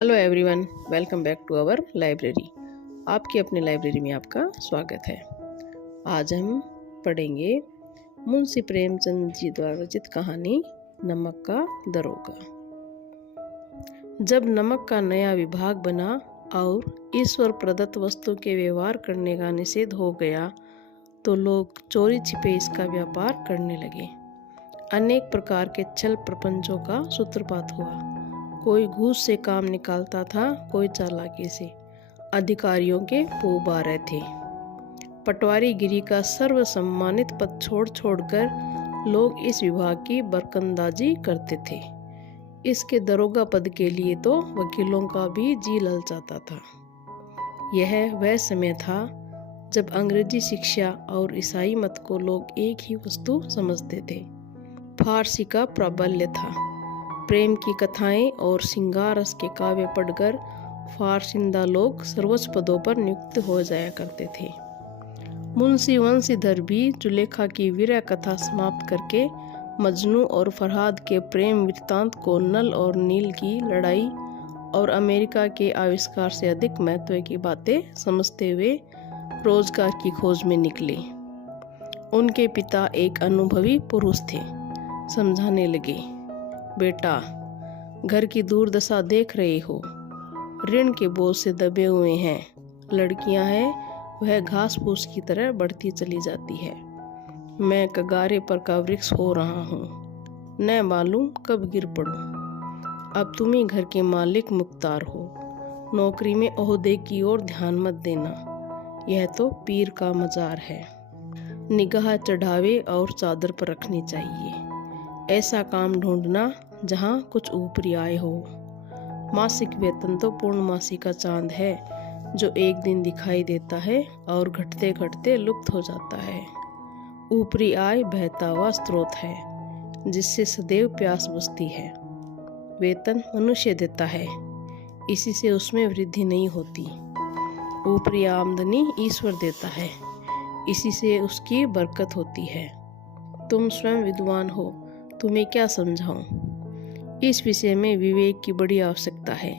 Hello everyone, welcome back to our library. आपकी अपनी library में आपका स्वागत है। आज हम पढ़ेंगे मुंशी प्रेमचंद जी द्वारा रचित कहानी नमक का दरोगा। जब नमक का नया विभाग बना और ईश्वर प्रदत्त वस्तु के व्यवहार करने का निषेध हो गया तो लोग चोरी छिपे इसका व्यापार करने लगे। अनेक प्रकार के छल प्रपंचों का सूत्रपात हुआ। कोई घूस से काम निकालता था, कोई चालाकी से। अधिकारियों के पोबारे थे। पटवारी गिरी का सर्व सम्मानित पद छोड़ छोड़कर लोग इस विभाग की बरकंदाजी करते थे। इसके दरोगा पद के लिए तो वकीलों का भी जी ललचाता था। यह वह समय था जब अंग्रेजी शिक्षा और ईसाई मत को लोग एक ही वस्तु समझते थे। फारसी का प्राबल्य था। प्रेम की कथाएं और श्रृंगार रस के काव्य पढ़कर फारसिंदा लोग सर्वोच्च पदों पर नियुक्त हो जाया करते थे। मुंशी वंशीधर भी जुलेखा की वीर कथा समाप्त करके मजनू और फरहाद के प्रेम वृत्तांत को नल और नील की लड़ाई और अमेरिका के आविष्कार से अधिक महत्व की बातें समझते हुए रोजगार की खोज में निकले। उनके पिता एक अनुभवी पुरुष थे। समझाने लगे, बेटा, घर की दुर्दशा देख रहे हो, ऋण के बोझ से दबे हुए हैं। लड़कियां हैं, वह घास फूस की तरह बढ़ती चली जाती है। मैं कगारे पर का वृक्ष हो रहा हूँ, न मालूम कब गिर पड़ूं। अब तुम ही घर के मालिक मुख्तार हो। नौकरी में ओहदे की ओर ध्यान मत देना, यह तो पीर का मजार है। निगाह चढ़ावे और चादर पर रखनी चाहिए। ऐसा काम ढूंढना जहाँ कुछ ऊपरी आय हो। मासिक वेतन तो पूर्णमासी का चांद है जो एक दिन दिखाई देता है और घटते घटते लुप्त हो जाता है। ऊपरी आय बहता हुआ स्रोत है जिससे सदैव प्यास बुझती है। वेतन मनुष्य देता है, इसी से उसमें वृद्धि नहीं होती। ऊपरी आमदनी ईश्वर देता है, इसी से उसकी बरकत होती है। तुम स्वयं विद्वान हो, तुम्हें क्या समझाऊं। इस विषय में विवेक की बड़ी आवश्यकता है।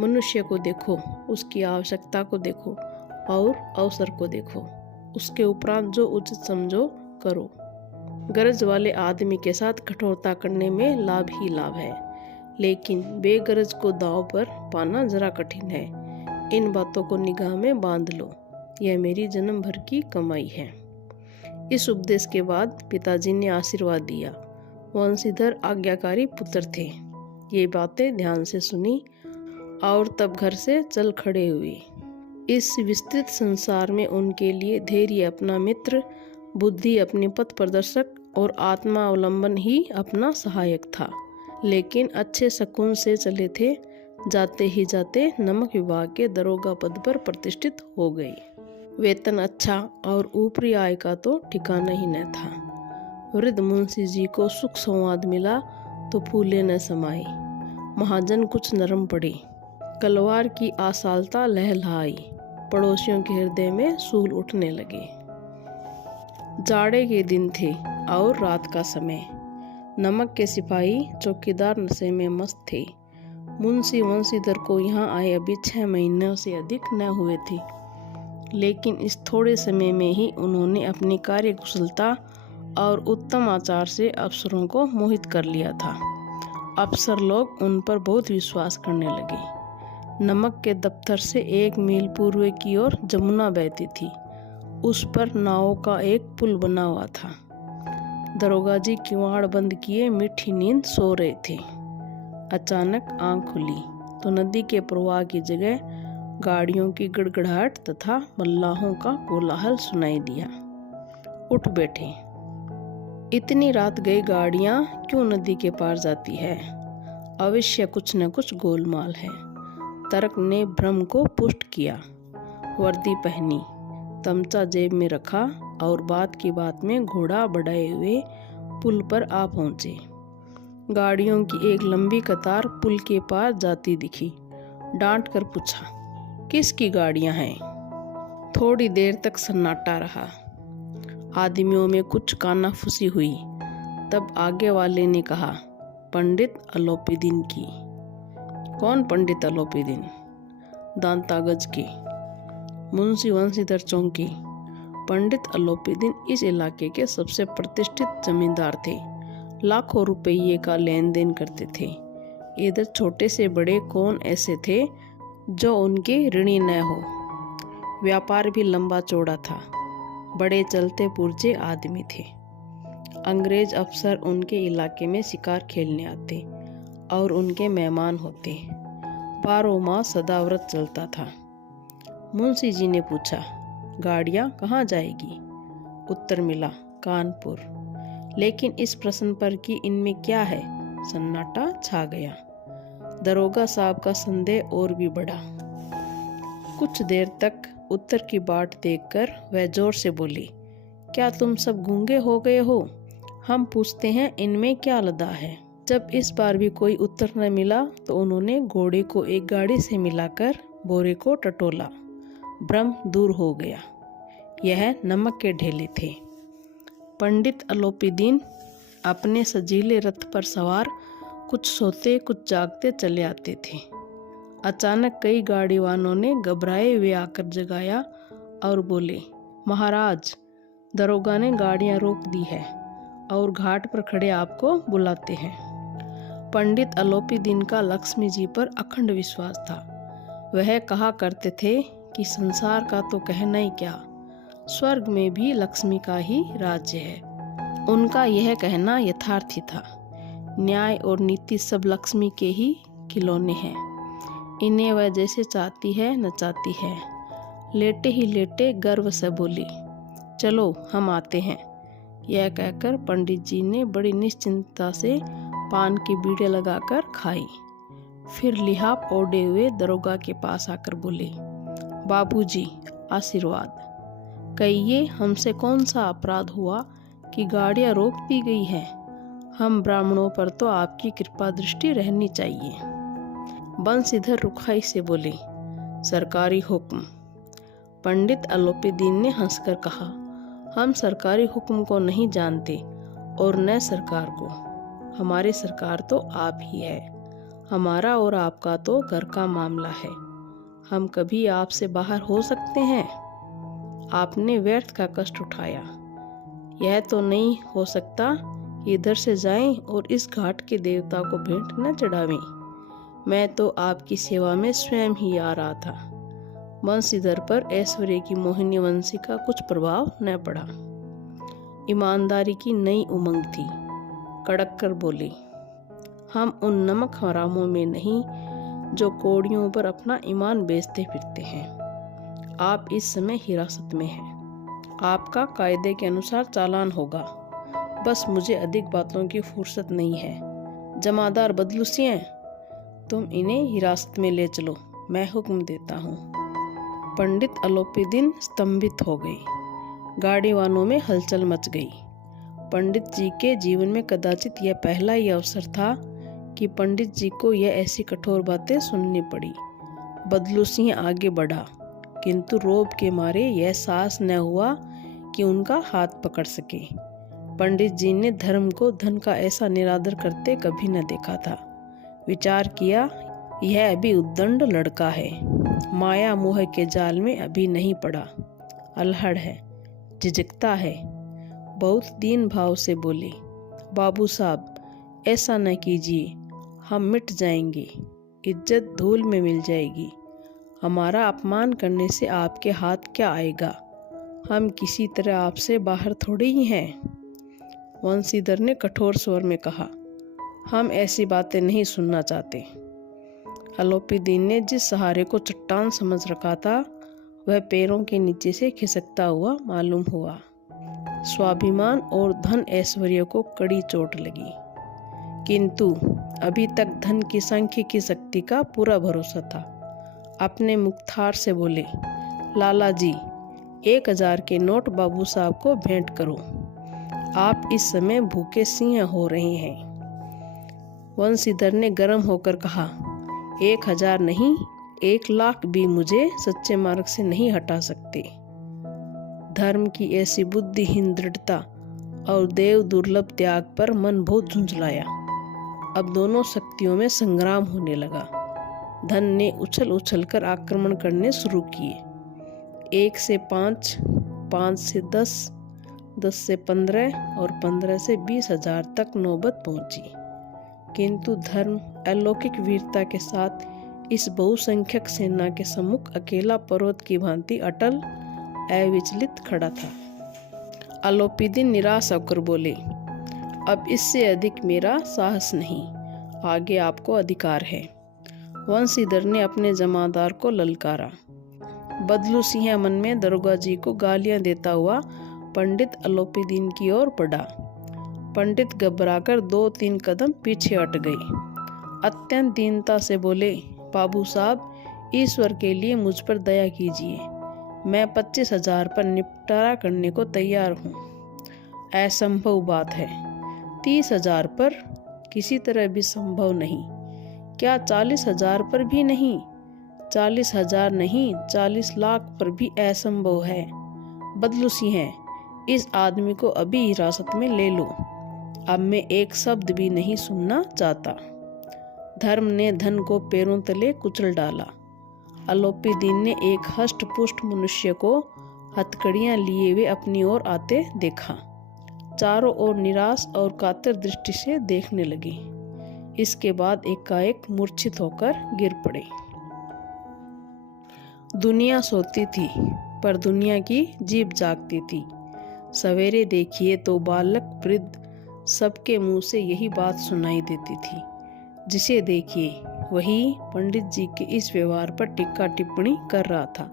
मनुष्य को देखो, उसकी आवश्यकता को देखो और अवसर को देखो। उसके उपरांत जो उचित समझो करो। गरज वाले आदमी के साथ कठोरता करने में लाभ ही लाभ है, लेकिन बेगरज को दांव पर पाना जरा कठिन है। इन बातों को निगाह में बांध लो, यह मेरी जन्म भर की कमाई है। इस उपदेश के बाद पिताजी ने आशीर्वाद दिया। वंशीधर आज्ञाकारी पुत्र थे। ये बातें ध्यान से सुनी और तब घर से चल खड़े हुए। इस विस्तृत संसार में उनके लिए धैर्य अपना मित्र, बुद्धि अपनी पथ प्रदर्शक और आत्मा अवलंबन ही अपना सहायक था। लेकिन अच्छे शकुन से चले थे। जाते ही जाते नमक विभाग के दरोगा पद पर प्रतिष्ठित हो गए। वेतन अच्छा और ऊपरी आय का तो ठिकाना ही न था। वृद्ध मुंशी जी को सुख संवाद मिला तो फूले न समाए। महाजन कुछ नरम पड़े। कलवार की आशालता लहलहाई। पड़ोसियों के हृदय में सूल उठने लगे। जाड़े के दिन थे और रात का समय। नमक के सिपाही चौकीदार नशे में मस्त थे। मुंशी वंशीधर को यहाँ आए अभी 6 महीनों से अधिक न हुए थे, लेकिन इस थोड़े समय में ही उन्होंने अपनी कार्यकुशलता और उत्तम आचार से अफसरों को मोहित कर लिया था। अफसर लोग उन पर बहुत विश्वास करने लगे। नमक के दफ्तर से 1 मील पूर्व की ओर जमुना बहती थी। उस पर नावों का एक पुल बना हुआ था। दरोगा जी किवाड़ बंद किए मीठी नींद सो रहे थे। अचानक आंख खुली तो नदी के प्रवाह की जगह गाड़ियों की गड़गड़ाहट तथा मल्लाहों का कोलाहल सुनाई दिया। उठ बैठे। इतनी रात गई गाड़ियां क्यों नदी के पार जाती है? अवश्य कुछ न कुछ गोलमाल है। तर्क ने भ्रम को पुष्ट किया। वर्दी पहनी, तमचा जेब में रखा और बात की बात में घोड़ा बढ़ाए हुए पुल पर आ पहुंचे। गाड़ियों की एक लंबी कतार पुल के पार जाती दिखी। डांट कर पूछा, किसकी गाड़ियां हैं? थोड़ी देर तक सन्नाटा रहा। आदमियों में कुछ कानाफूसी हुई। तब आगे वाले ने कहा, पंडित अलोपीदीन की। कौन पंडित अलोपीदीन? दांतागज के मुंशी वंशीधर चौंकी। पंडित अलोपीदीन इस इलाके के सबसे प्रतिष्ठित जमींदार थे। लाखों रुपये का लेन देन करते थे। इधर छोटे से बड़े कौन ऐसे थे जो उनके ऋणी न हो। व्यापार भी लंबा चौड़ा था। बड़े चलते पुरजे आदमी थे। अंग्रेज अफसर उनके इलाके में शिकार खेलने आते और उनके मेहमान होते। 12 माह सदाव्रत चलता था। मुंशी जी ने पूछा, गाड़ियाँ कहाँ जाएगी? उत्तर मिला, कानपुर। लेकिन इस प्रश्न पर कि इनमें क्या है, सन्नाटा छा गया। दरोगा साहब का संदेह और भी बढ़ा। कुछ देर तक उत्तर की बाट देखकर वह जोर से बोली, क्या तुम सब गूंगे हो गए हो? हम पूछते हैं इनमें क्या लदा है। जब इस बार भी कोई उत्तर न मिला तो उन्होंने घोड़े को एक गाड़ी से मिलाकर बोरे को टटोला। भ्रम दूर हो गया। यह नमक के ढेले थे। पंडित अलोपीदीन अपने सजीले रथ पर सवार कुछ सोते कुछ जागते चले आते थे। अचानक कई गाड़ीवानों ने घबराए हुए आकर जगाया और बोले, महाराज, दरोगा ने गाड़ियां रोक दी है और घाट पर खड़े आपको बुलाते हैं। पंडित अलोपीदीन का लक्ष्मी जी पर अखंड विश्वास था। वह कहा करते थे कि संसार का तो कहना ही क्या, स्वर्ग में भी लक्ष्मी का ही राज्य है। उनका यह कहना यथार्थी था। न्याय और नीति सब लक्ष्मी के ही खिलौने हैं। इन्हें वह जैसे चाहती है नचाती है। लेटे ही लेटे गर्व से बोली, चलो हम आते हैं। यह कहकर पंडित जी ने बड़ी निश्चिंतता से पान की बीड़े लगाकर खाई। फिर लिहाफ ओढ़े हुए दरोगा के पास आकर बोले, बाबूजी, आशीर्वाद। कहिए, हमसे कौन सा अपराध हुआ कि गाड़ियां रोक दी गई हैं? हम ब्राह्मणों पर तो आपकी कृपा दृष्टि रहनी चाहिए। बंशीधर रुखाई से बोले, सरकारी हुक्म। पंडित अलोपीदीन ने हंसकर कहा, हम सरकारी हुक्म को नहीं जानते और न सरकार को। हमारी सरकार तो आप ही है। हमारा और आपका तो घर का मामला है। हम कभी आपसे बाहर हो सकते हैं? आपने व्यर्थ का कष्ट उठाया। यह तो नहीं हो सकता कि इधर से जाएं और इस घाट के देवता को भेंट न चढ़ावें। मैं तो आपकी सेवा में स्वयं ही आ रहा था। बंशीधर पर ऐश्वर्य की मोहिनी वंशी का कुछ प्रभाव न पड़ा। ईमानदारी की नई उमंग थी। कड़क कर बोले, हम उन नमक हरामों में नहीं जो कौड़ियों पर अपना ईमान बेचते फिरते हैं। आप इस समय हिरासत में हैं। आपका कायदे के अनुसार चालान होगा। बस मुझे अधिक बातों की फुर्सत नहीं है। जमादार बदलुसियाँ, तुम इन्हें हिरासत में ले चलो, मैं हुक्म देता हूँ। पंडित अलोपीदीन स्तंभित हो गए। गाड़ीवानों में हलचल मच गई। पंडित जी के जीवन में कदाचित यह पहला ही अवसर था कि पंडित जी को यह ऐसी कठोर बातें सुननी पड़ी। बदलू सिंह आगे बढ़ा, किंतु रोब के मारे यह साहस न हुआ कि उनका हाथ पकड़ सके। पंडित जी ने धर्म को धन का ऐसा निरादर करते कभी न देखा था। विचार किया, यह अभी उद्दंड लड़का है, माया मोह के जाल में अभी नहीं पड़ा, अल्हड़ है, झिझकता है। बहुत दीन भाव से बोले, बाबू साहब, ऐसा न कीजिए, हम मिट जाएंगे, इज्जत धूल में मिल जाएगी। हमारा अपमान करने से आपके हाथ क्या आएगा? हम किसी तरह आपसे बाहर थोड़े ही हैं। वंशीधर ने कठोर स्वर में कहा, हम ऐसी बातें नहीं सुनना चाहते। अलोपीदीन ने जिस सहारे को चट्टान समझ रखा था वह पैरों के नीचे से खिसकता हुआ मालूम हुआ। स्वाभिमान और धन ऐश्वर्य को कड़ी चोट लगी, किंतु अभी तक धन की सांख्यिकी शक्ति का पूरा भरोसा था। अपने मुख्तार से बोले, लाला जी, 1000 के नोट बाबू साहब को भेंट करो। आप इस समय भूखे सिंह हो रहे हैं। वंशीधर ने गर्म होकर कहा, 1000 नहीं, 1,00,000 भी मुझे सच्चे मार्ग से नहीं हटा सकते। धर्म की ऐसी बुद्धिहीन दृढ़ता और देव दुर्लभ त्याग पर मन बहुत झुंझलाया। अब दोनों शक्तियों में संग्राम होने लगा। धन ने उछल उछल कर आक्रमण करने शुरू किए। 1 से 5, 5 से 10, 10 से 15 और 15 से 20,000 तक नौबत पहुंची। किंतु धर्म अलौकिक वीरता के साथ इस बहुसंख्यक सेना के सम्मुख अकेला पर्वत की भांति अटल अविचलित खड़ा था। अलोपीदीन निराश होकर बोले, अब इससे अधिक मेरा साहस नहीं, आगे आपको अधिकार है। वंशीधर ने अपने जमादार को ललकारा। बदलू सिंह मन में दरोगा जी को गालियां देता हुआ पंडित अलोपीदीन की ओर बढ़ा। पंडित घबराकर 2-3 कदम पीछे हट गए। अत्यंत दीनता से बोले, बाबू साहब, ईश्वर के लिए मुझ पर दया कीजिए। मैं 25,000 पर निपटारा करने को तैयार हूँ। असंभव बात है। 30,000 पर किसी तरह भी संभव नहीं। क्या 40,000 पर भी नहीं? 40,000 नहीं, 40 लाख पर भी असंभव है। बदलू सिंह, इस आदमी को अभी हिरासत में ले लो। अब मैं एक शब्द भी नहीं सुनना चाहता। धर्म ने धन को पैरों तले कुचल डाला। अलोपीदीन ने एक हष्ट पुष्ट मनुष्य को हथकड़ियां लिए हुए अपनी ओर आते देखा। चारों ओर निराश और कातर दृष्टि से देखने लगे। इसके बाद एकाएक मूर्छित होकर गिर पड़े। दुनिया सोती थी, पर दुनिया की जीभ जागती थी। सवेरे देखिए तो बालक वृद्ध सबके मुंह से यही बात सुनाई देती थी। जिसे देखिए वही पंडित जी के इस व्यवहार पर टीका टिप्पणी कर रहा था।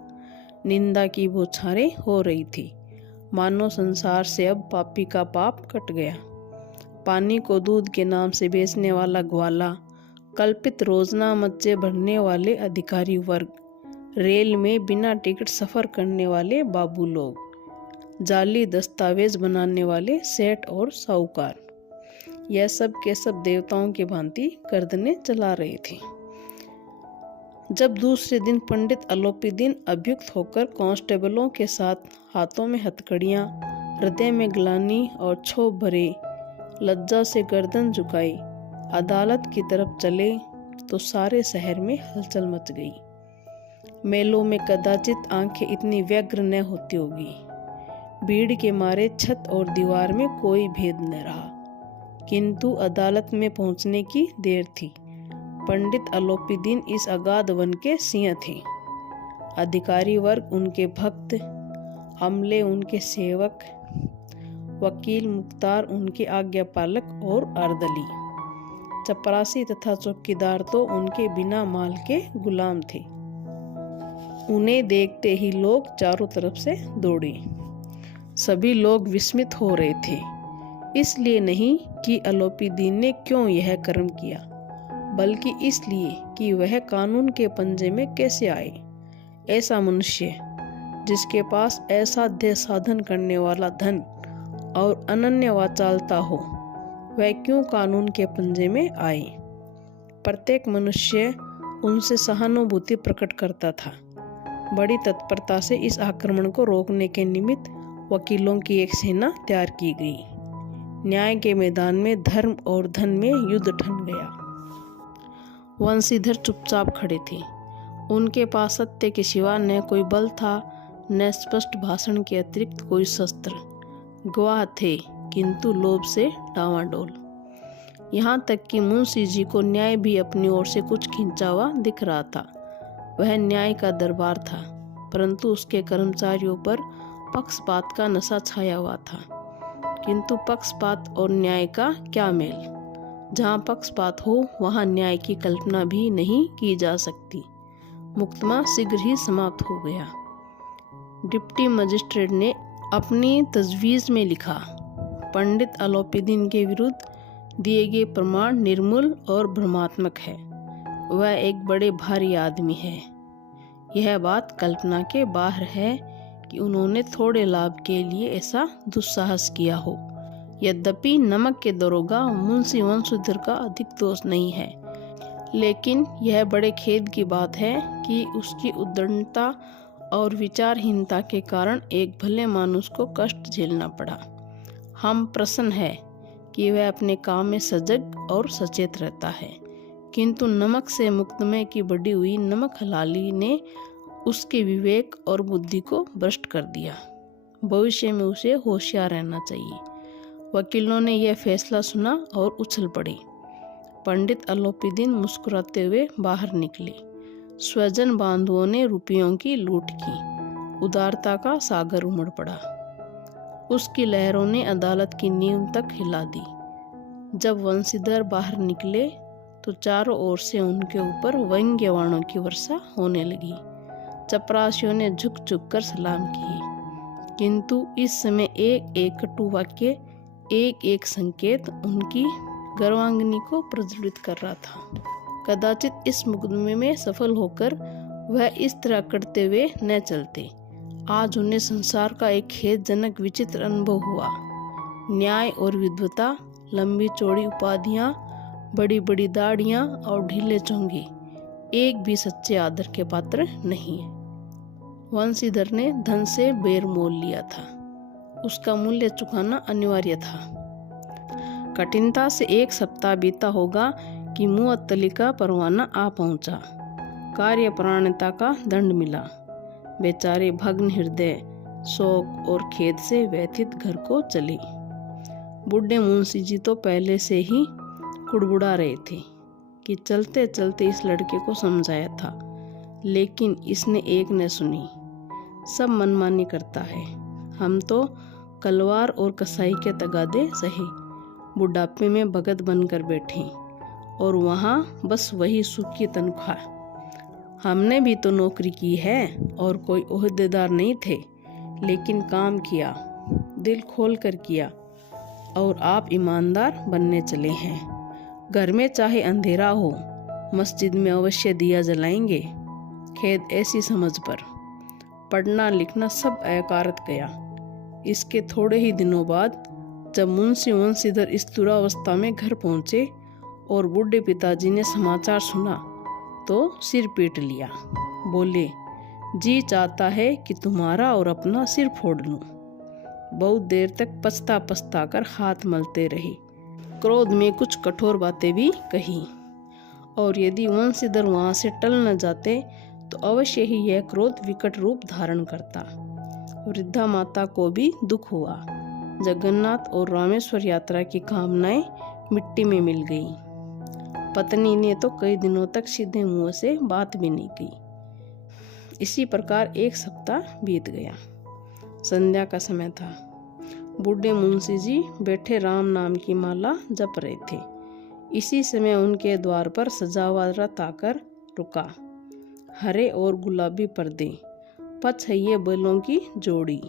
निंदा की बौछारें हो रही थी। मानो संसार से अब पापी का पाप कट गया। पानी को दूध के नाम से बेचने वाला ग्वाला, कल्पित रोजनामच्चे भरने वाले अधिकारी वर्ग, रेल में बिना टिकट सफर करने वाले बाबू लोग, जाली दस्तावेज बनाने वाले सेठ और साहूकार, यह सब के सब देवताओं की भांति गर्दनें चला रहे थे। जब दूसरे दिन पंडित अलोपीदीन अभ्युक्त होकर कांस्टेबलों के साथ हाथों में हथकड़ियां, हृदय में ग्लानि और क्षोभ भरे, लज्जा से गर्दन झुकाई अदालत की तरफ चले तो सारे शहर में हलचल मच गई। मेलों में कदाचित आंखें इतनी व्यग्र न होती होगी। भीड़ के मारे छत और दीवार में कोई भेद न रहा। किंतु अदालत में पहुंचने की देर थी। पंडित अलोपीदीन इस अगाध वन के सिंह थे। अधिकारी वर्ग उनके भक्त, अमले उनके सेवक, वकील मुख्तार उनके आज्ञापालक और अर्दली, चपरासी तथा चौकीदार तो उनके बिना माल के गुलाम थे। उन्हें देखते ही लोग चारों तरफ से दौड़े। सभी लोग विस्मित हो रहे थे, इसलिए नहीं कि अलोपीदीन ने क्यों यह कर्म किया, बल्कि इसलिए कि वह कानून के पंजे में कैसे आए। ऐसा मनुष्य जिसके पास असाध्य साधन करने वाला धन और अनन्य वाचालता हो, वह क्यों कानून के पंजे में आए। प्रत्येक मनुष्य उनसे सहानुभूति प्रकट करता था। बड़ी तत्परता से इस आक्रमण को रोकने के निमित्त वकीलों की एक सेना तैयार की गई। न्याय के मैदान में धर्म और धन में युद्ध ठन गया। वंशीधर चुपचाप खड़े थे। उनके पास सत्य के सिवा न कोई बल था, न स्पष्ट भाषण के अतिरिक्त कोई शस्त्र। गवाह थे, किंतु लोभ से डांवाडोल। यहाँ तक कि मुंशी जी को न्याय भी अपनी ओर से कुछ खींचा हुआ दिख रहा था। वह न्याय का दरबार था, परंतु उसके कर्मचारियों पर पक्षपात का नशा छाया हुआ था। किंतु पक्षपात और न्याय का क्या मेल। जहाँ पक्षपात हो वहाँ न्याय की कल्पना भी नहीं की जा सकती। मुकदमा शीघ्र ही समाप्त हो गया। डिप्टी मजिस्ट्रेट ने अपनी तजवीज़ में लिखा, पंडित अलोपीदीन के विरुद्ध दिए गए प्रमाण निर्मूल और भ्रमात्मक है। वह एक बड़े भारी आदमी है। यह बात कल्पना के बाहर है कि उन्होंने थोड़े लाभ के लिए ऐसा दुस्साहस किया हो। यद्यपि नमक के दरोगा मुंशी वंशीधर का अधिक दोष नहीं है, लेकिन यह बड़े खेद की बात है कि उसकी उद्दंडता और विचारहीनता के कारण एक भले मानुष को कष्ट झेलना पड़ा। हम प्रसन्न है कि वह अपने काम में सजग और सचेत रहता है, किंतु नमक से मुक्तमय की बढ़ी हुई नमक हलाली ने उसके विवेक और बुद्धि को भ्रष्ट कर दिया। भविष्य में उसे होशियार रहना चाहिए। वकीलों ने यह फैसला सुना और उछल पड़े। पंडित अलोपीदीन मुस्कुराते हुए बाहर निकले। स्वजन बांधुओं ने रुपयों की लूट की। उदारता का सागर उमड़ पड़ा। उसकी लहरों ने अदालत की नींव तक हिला दी। जब वंशीधर बाहर निकले तो चारों ओर से उनके ऊपर व्यंग्यवाणों की वर्षा होने लगी। चपरासियों ने झुक झुक कर सलाम किए, किंतु इस समय एक एक कटु वाक्य, एक एक संकेत उनकी गर्वांगिनी को प्रज्वलित कर रहा था। कदाचित इस मुकदमे में सफल होकर वह इस तरह करते हुए न चलते। आज उन्हें संसार का एक खेदजनक विचित्र अनुभव हुआ। न्याय और विद्वता, लंबी चौड़ी उपाधियां, बड़ी बड़ी दाढ़ियां और ढीले चोंगे एक भी सच्चे आदर के पात्र नहीं है। वंशीधर ने धन से बेर मोल लिया था। उसका मूल्य चुकाना अनिवार्य था। कठिनता से 1 सप्ताह बीता होगा कि मुअत्तली का परवाना आ पहुंचा। कार्यपरायणता का दंड मिला। बेचारे भग्न हृदय, शोक और खेद से व्यथित घर को चले। बूढ़े मुंशी जी तो पहले से ही कुड़बुड़ा रहे थे कि चलते चलते इस लड़के को समझाया था, लेकिन इसने एक न सुनी। सब मनमानी करता है। हम तो कलवार और कसाई के तगादे सहे बुढ़ापे में भगत बनकर बैठे, और वहाँ बस वही सुख की तनख्वाह। हमने भी तो नौकरी की है और कोई ओहदेदार नहीं थे, लेकिन काम किया, दिल खोल कर किया, और आप ईमानदार बनने चले हैं। घर में चाहे अंधेरा हो, मस्जिद में अवश्य दिया जलाएंगे। खेद ऐसी समझ पर। पढ़ना लिखना सब अकारत गया। इसके थोड़े ही दिनों बाद जब मुंशी वंशीधर इस दुरावस्था में घर पहुंचे और बूढ़े पिताजी ने समाचार सुना तो सिर पीट लिया। बोले, जी चाहता है कि तुम्हारा और अपना सिर फोड़ लूं। बहुत देर तक पछता पछता कर हाथ मलते रहे। क्रोध में कुछ कठोर बातें भी कही, और यदि वंशीधर वहां से टल न जाते तो अवश्य ही यह क्रोध विकट रूप धारण करता। वृद्धा माता को भी दुख हुआ। जगन्नाथ और रामेश्वर यात्रा की कामनाएं मिट्टी में मिल गई। पत्नी ने तो कई दिनों तक सीधे मुंह से बात भी नहीं की। इसी प्रकार 1 सप्ताह बीत गया। संध्या का समय था। बूढ़े मुंशी जी बैठे राम नाम की माला जप रहे थे। इसी समय उनके द्वार पर सजा हुआ रथ आकर रुका। हरे और गुलाबी पर्दे, पछइये बैलों की जोड़ी,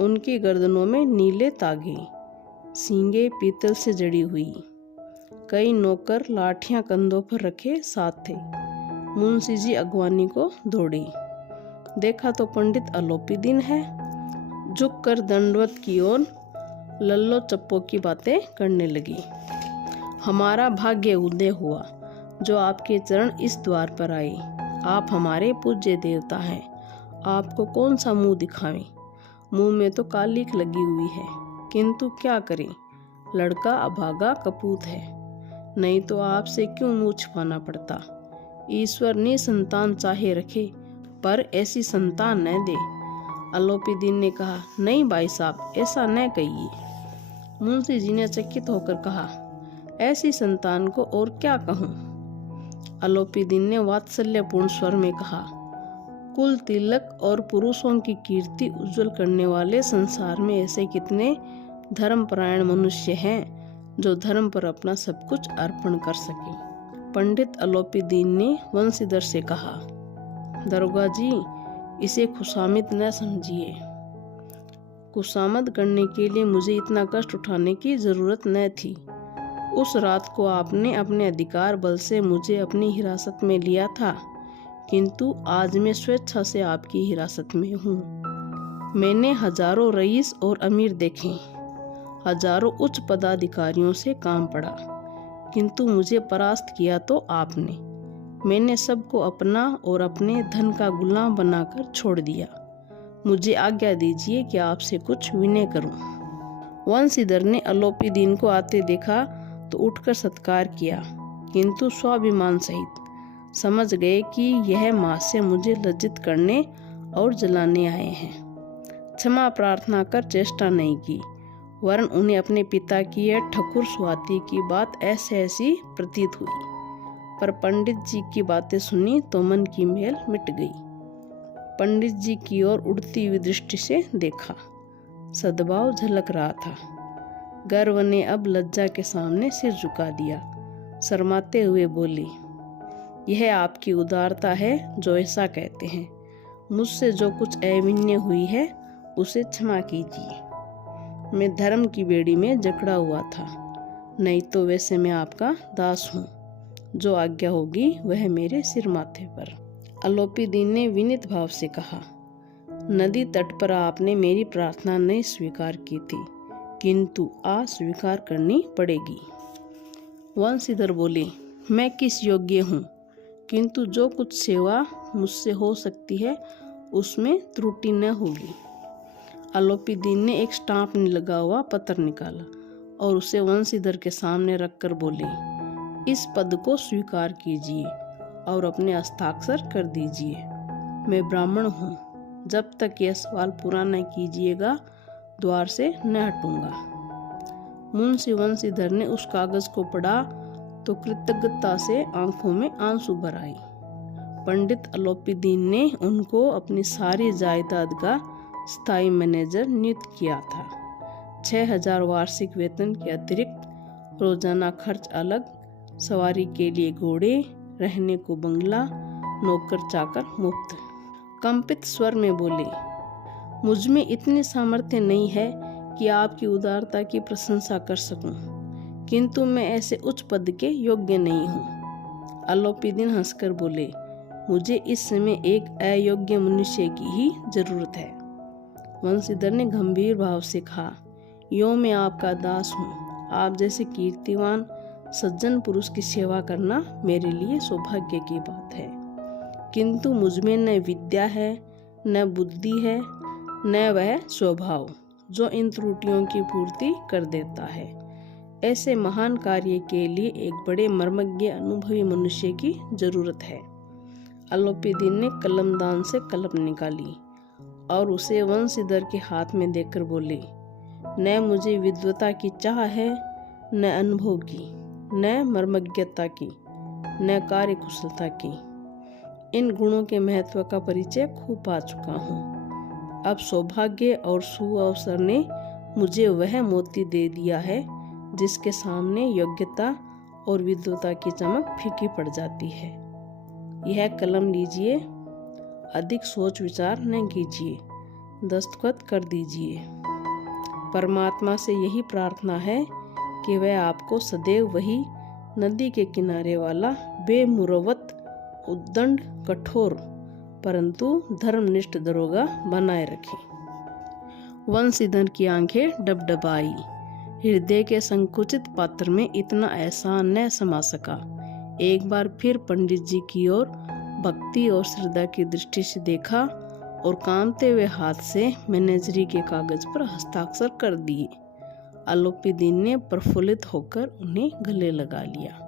उनकी गर्दनों में नीले तागे, सींगे पीतल से जड़ी हुई। कई नौकर लाठियां कंधों पर रखे साथ थे। मुंशी जी अगवानी को दौड़े। देखा तो पंडित अलोपीदीन है। झुककर दंडवत की ओर लल्लो चप्पो की बातें करने लगी। हमारा भाग्य उदय हुआ जो आपके चरण इस द्वार पर आए। आप हमारे पूज्य देवता हैं। आपको कौन सा मुंह दिखावें। मुंह में तो कालिक लगी हुई है, किंतु क्या करें, लड़का अभागा कपूत है। नहीं तो आपसे क्यों मुंह छिपाना पड़ता। ईश्वर निसंतान चाहे रखे, पर ऐसी संतान न दे। अलोपीदीन ने कहा, नहीं भाई साहब, ऐसा न कहिए। मुंशी जी ने चकित होकर कहा, ऐसी संतान को और क्या कहूँ। अलोपीदीन ने वात्सल्यपूर्ण स्वर में कहा, कुल तिलक और पुरुषों की कीर्ति उज्जवल करने वाले संसार में ऐसे कितने धर्मपरायण मनुष्य हैं जो धर्म पर अपना सब कुछ अर्पण कर सके। पंडित अलोपीदीन ने वंशीधर से कहा, दरोगा जी, इसे खुशामद न समझिए। खुशामद करने के लिए मुझे इतना कष्ट उठाने की जरूरत न थी। उस रात को आपने अपने अधिकार बल से मुझे अपनी हिरासत में लिया था, किंतु आज मैं स्वेच्छा से आपकी हिरासत में हूँ। मैंने हजारों रईस और अमीर देखे, हजारों उच्च पदाधिकारियों से काम पड़ा, किंतु मुझे परास्त किया तो आपने। मैंने सबको अपना और अपने धन का गुलाम बनाकर छोड़ दिया। मुझे आज्ञा दीजिए कि आपसे कुछ विनय करूं। वंशीधर ने अलोपीदीन को आते देखा तो उठकर सत्कार किया, किंतु स्वाभिमान सहित। समझ गए कि यह मास्य मुझे लज्जित करने और जलाने आए हैं। क्षमा प्रार्थना कर चेष्टा नहीं की, वरन उन्हें अपने पिता की यह ठकुर स्वाति की बात ऐसी प्रतीत हुई। पर पंडित जी की बातें सुनी तो मन की मेल मिट गई। पंडित जी की ओर उड़ती हुई दृष्टि से देखा, सद्भाव झलक रहा था। गर्व ने अब लज्जा के सामने सिर झुका दिया। शर्माते हुए बोली, यह आपकी उदारता है जो ऐसा कहते हैं। मुझसे जो कुछ अविन्य हुई है उसे क्षमा कीजिए। मैं धर्म की बेड़ी में जकड़ा हुआ था, नहीं तो वैसे मैं आपका दास हूँ। जो आज्ञा होगी वह मेरे सिर माथे पर। अलोपीदीन ने विनीत भाव से कहा, नदी तट पर आपने मेरी प्रार्थना नहीं स्वीकार की थी, किंतु आज स्वीकार करनी पड़ेगी। वंशीधर बोले, मैं किस योग्य हूँ, किंतु जो कुछ सेवा मुझसे हो सकती है उसमें त्रुटि न होगी। अलोपीदीन ने एक स्टाम्प लगा हुआ पत्र निकाला और उसे वंशीधर के सामने रखकर बोले, इस पद को स्वीकार कीजिए और अपने हस्ताक्षर कर दीजिए। मैं ब्राह्मण हूँ, जब तक यह सवाल पूरा न कीजिएगा द्वार से न हटूंगा। मुंशी वंशीधर ने उस कागज को पढ़ा तो कृतज्ञता से आंखों में आंसू भर आए। पंडित अलोपीदीन ने उनको अपनी सारी जायदाद का स्थायी मैनेजर नियुक्त किया था। 6000 वार्षिक वेतन के अतिरिक्त रोजाना खर्च अलग, सवारी के लिए घोड़े, रहने को बंगला, नौकर चाकर मुफ्त। कंपित स्वर में बोले, मुझ में इतनी सामर्थ्य नहीं है कि आपकी उदारता की प्रशंसा कर सकूं, किंतु मैं ऐसे उच्च पद के योग्य नहीं हूँ। अलोपीदीन हंसकर बोले, मुझे इस समय एक अयोग्य मनुष्य की ही जरूरत है। वंशीधर ने गंभीर भाव से कहा, यो मैं आपका दास हूँ। आप जैसे कीर्तिवान सज्जन पुरुष की सेवा करना मेरे लिए सौभाग्य की बात है, किंतु मुझमें न विद्या है, न बुद्धि है, न वह स्वभाव जो इन त्रुटियों की पूर्ति कर देता है। ऐसे महान कार्य के लिए एक बड़े मर्मज्ञ अनुभवी मनुष्य की जरूरत है। अलोपीदीन ने कलमदान से कलम निकाली और उसे वंशीधर के हाथ में देकर बोले, न मुझे विद्वता की चाह है, न अनुभव की, न मर्मज्ञता की, न कार्य कुशलता की। इन गुणों के महत्व का परिचय खूब पा चुका हूँ। अब सौभाग्य और सुअवसर ने मुझे वह मोती दे दिया है जिसके सामने योग्यता और विद्वता की चमक फीकी पड़ जाती है। यह कलम लीजिए, अधिक सोच विचार न कीजिए, दस्तखत कर दीजिए। परमात्मा से यही प्रार्थना है कि वह आपको सदैव वही नदी के किनारे वाला बेमुरवत, उद्दंड, कठोर परंतु धर्मनिष्ठ दरोगा बनाए रखे। वंशीधर की आंखें डबडबाई। हृदय के संकुचित पात्र में इतना एहसान न समा सका। एक बार फिर पंडित जी की ओर भक्ति और श्रद्धा की दृष्टि से देखा और कांपते हुए हाथ से मैनेजरी के कागज पर हस्ताक्षर कर दिए। अलोपीदीन ने प्रफुल्लित होकर उन्हें गले लगा लिया।